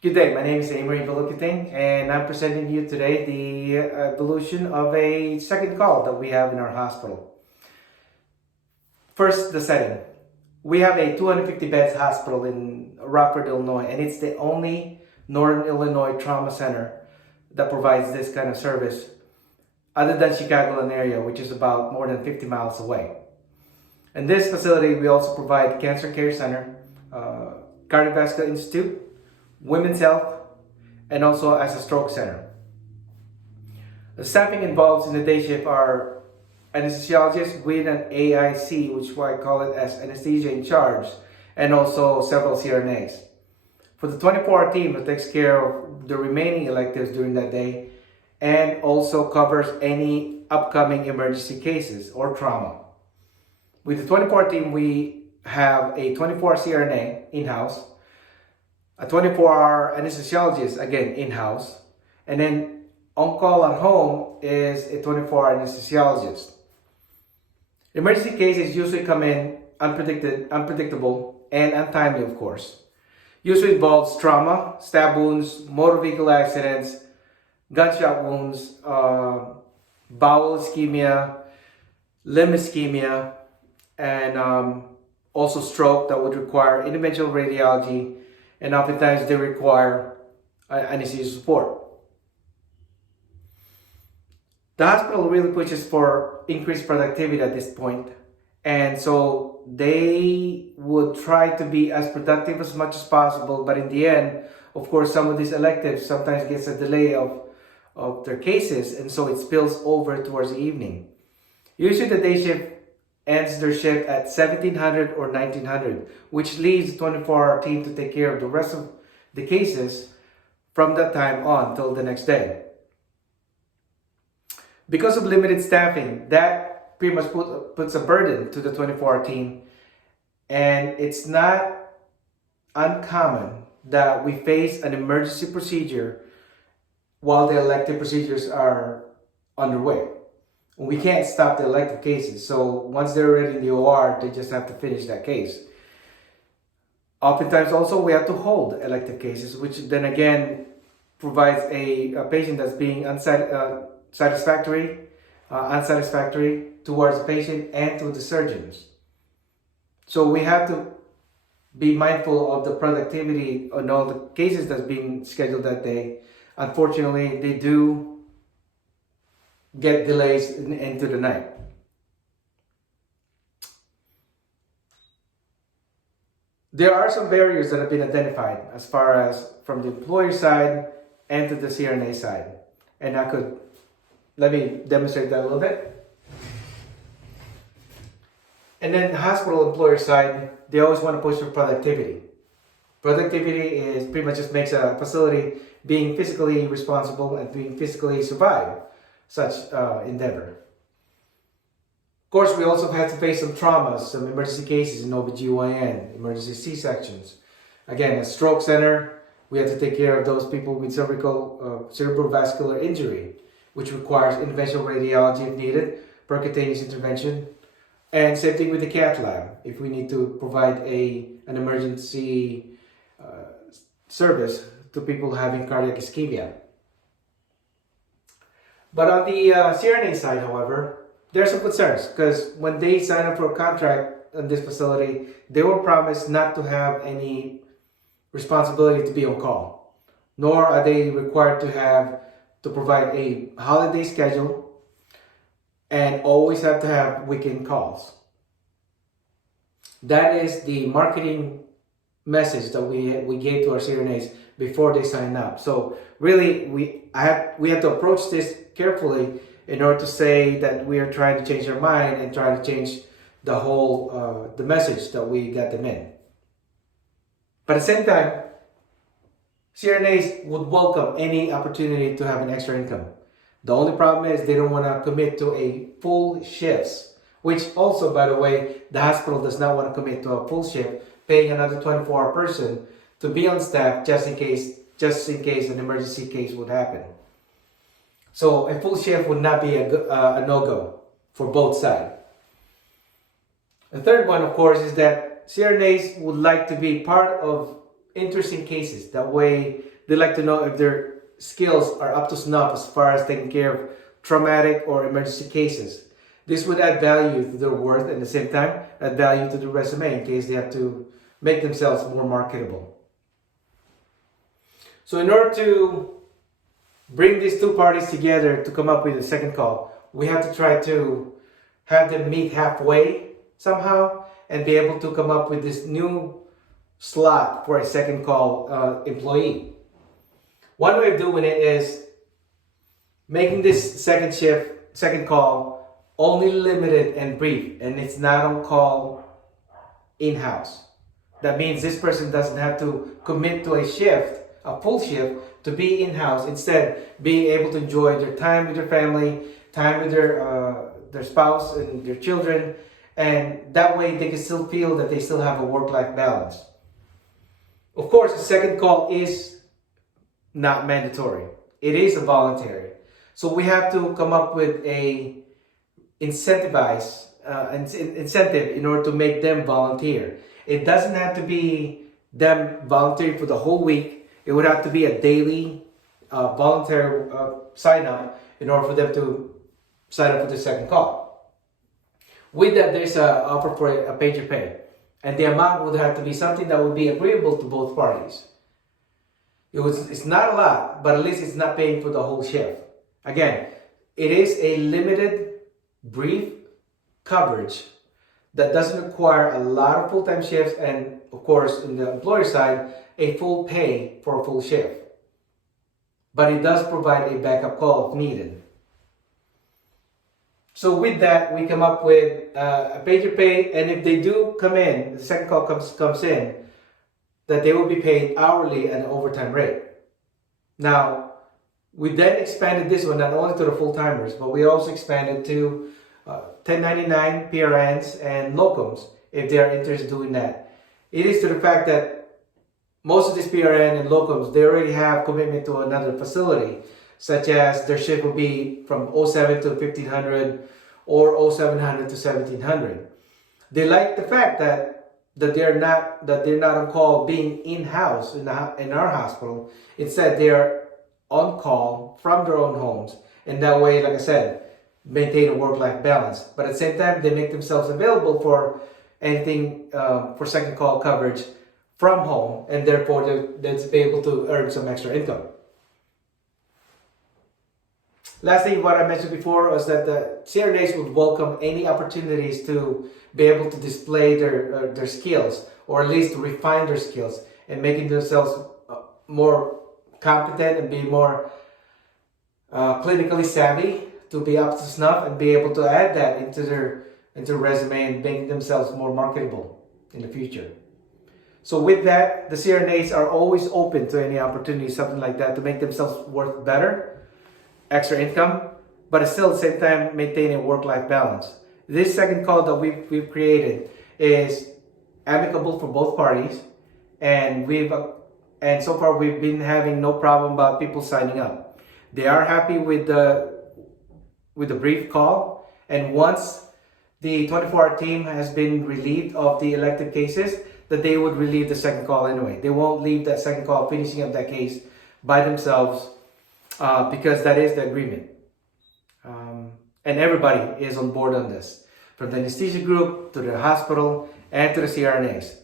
Good day, my name is Amory Velukiting, and I'm presenting you today the evolution of a second call that we have in our hospital. First, the setting. We have a 250 beds hospital in Rockford, Illinois, and it's the only Northern Illinois trauma center that provides this kind of service other than Chicagoland area, which is about more than 50 miles away. In this facility, we also provide cancer care center, cardiovascular institute, women's health, and also as a stroke center. The staffing involved in the day shift are anesthesiologists with an AIC, which I call it as anesthesia in charge, and also several CRNAs. For the 24-hour team that takes care of the remaining electives during that day and also covers any upcoming emergency cases or trauma. With the 24-hour team, we have a 24-hour CRNA in-house, a 24-hour anesthesiologist, again, in-house, and then on-call at home is a 24-hour anesthesiologist. Emergency cases usually come in unpredictable, and untimely, of course. Usually involves trauma, stab wounds, motor vehicle accidents, gunshot wounds, bowel ischemia, limb ischemia, and also stroke that would require interventional radiology, and oftentimes they require anesthesia support. The hospital really pushes for increased productivity at this point, and so they would try to be as productive as much as possible, but in the end, of course, some of these electives sometimes gets a delay of their cases, and so it spills over towards the evening. Usually the day shift ends their shift at 1700 or 1900, which leaves the 24-hour team to take care of the rest of the cases from that time on till the next day. Because of limited staffing, that pretty much puts a burden to the 24-hour team, and it's not uncommon that we face an emergency procedure while the elective procedures are underway. We can't stop the elective cases, so once they're already in the OR, they just have to finish that case. Oftentimes also we have to hold elective cases, which then again provides a patient that's being unsatisfactory towards the patient and to the surgeons. So we have to be mindful of the productivity on all the cases that's being scheduled that day. Unfortunately, they do get delays into the night. There are some barriers that have been identified as far as from the employer side and to the CRNA side. And let me demonstrate that a little bit. And then the hospital employer side, they always want to push for productivity. Productivity is pretty much just makes a facility being physically responsible and being physically survive such endeavor. Of course, we also have to face some traumas, some emergency cases in OBGYN, emergency C-sections. Again, a stroke center, we have to take care of those people with cerebrovascular injury, which requires interventional radiology if needed, percutaneous intervention, and same thing with the cath lab, if we need to provide an emergency service to people having cardiac ischemia. But on the CRNA side, however, there are some concerns because when they sign up for a contract in this facility, they were promised not to have any responsibility to be on call, nor are they required to provide a holiday schedule and always have to have weekend calls. That is the marketing message that we gave to our CRNAs before they sign up. So really, we have to approach this carefully in order to say that we are trying to change their mind and trying to change the whole the message that we got them in. But at the same time, CRNAs would welcome any opportunity to have an extra income. The only problem is they don't want to commit to a full shifts, which also, by the way, the hospital does not want to commit to a full shift, paying another 24-hour person to be on staff just in case an emergency case would happen. So a full shift would not be a no-go for both sides. The third one, of course, is that CRNAs would like to be part of interesting cases. That way, they like to know if their skills are up to snuff as far as taking care of traumatic or emergency cases. This would add value to their worth and at the same time add value to the resume in case they have to make themselves more marketable. So in order to bring these two parties together to come up with a second call, we have to try to have them meet halfway somehow and be able to come up with this new slot for a second call employee. One way of doing it is making this second call only limited and brief, and it's not on call in-house. That means this person doesn't have to commit to a full shift to be in-house. Instead, being able to enjoy their time with their family, time with their spouse and their children, and that way they can still feel that they still have a work-life balance. Of course, the second call is not mandatory. It is a voluntary. So we have to come up with a incentive in order to make them volunteer. It doesn't have to be them volunteering for the whole week. It would have to be a daily voluntary sign up in order for them to sign up for the second call. With that, there's an offer for a pager pay, and the amount would have to be something that would be agreeable to both parties. It's not a lot, but at least it's not paying for the whole shift. Again, it is a limited, brief coverage that doesn't require a lot of full-time shifts, and of course, in the employer side, a full pay for a full shift. But it does provide a backup call if needed. So with that, we come up with a pager pay, and if they do come in, the second call comes in, that they will be paid hourly at an overtime rate. Now, we then expanded this one not only to the full-timers, but we also expanded to 1099 PRNs and locums if they are interested in doing that. It is to the fact that most of these PRN and locums, they already have commitment to another facility, such as their shift will be from 07 to 1500 or 0700 to 1700. They like the fact that they're not on call being in-house in our hospital. Instead, they are on call from their own homes, and that way, like I said, maintain a work-life balance. But at the same time, they make themselves available for anything for second call coverage from home, and therefore they'll be able to earn some extra income. Lastly, what I mentioned before was that the CRNAs would welcome any opportunities to be able to display their skills, or at least to refine their skills and making themselves more competent and be more clinically savvy, to be up to snuff and be able to add that into their resume and make themselves more marketable in the future. So with that, the CRNAs are always open to any opportunity, something like that, to make themselves work better, extra income, but still at the same time maintaining work-life balance. This second call that we've created is amicable for both parties, and so far we've been having no problem about people signing up. They are happy with the brief call, and once the 24-hour team has been relieved of the elective cases, that they would relieve the second call anyway. They won't leave that second call finishing up that case by themselves because that is the agreement. And everybody is on board on this, from the anesthesia group to the hospital and to the CRNAs.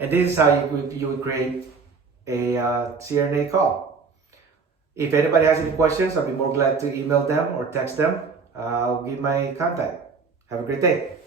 And this is how you would create a CRNA call. If anybody has any questions, I'll be more glad to email them or text them. I'll give my contact. Have a great day.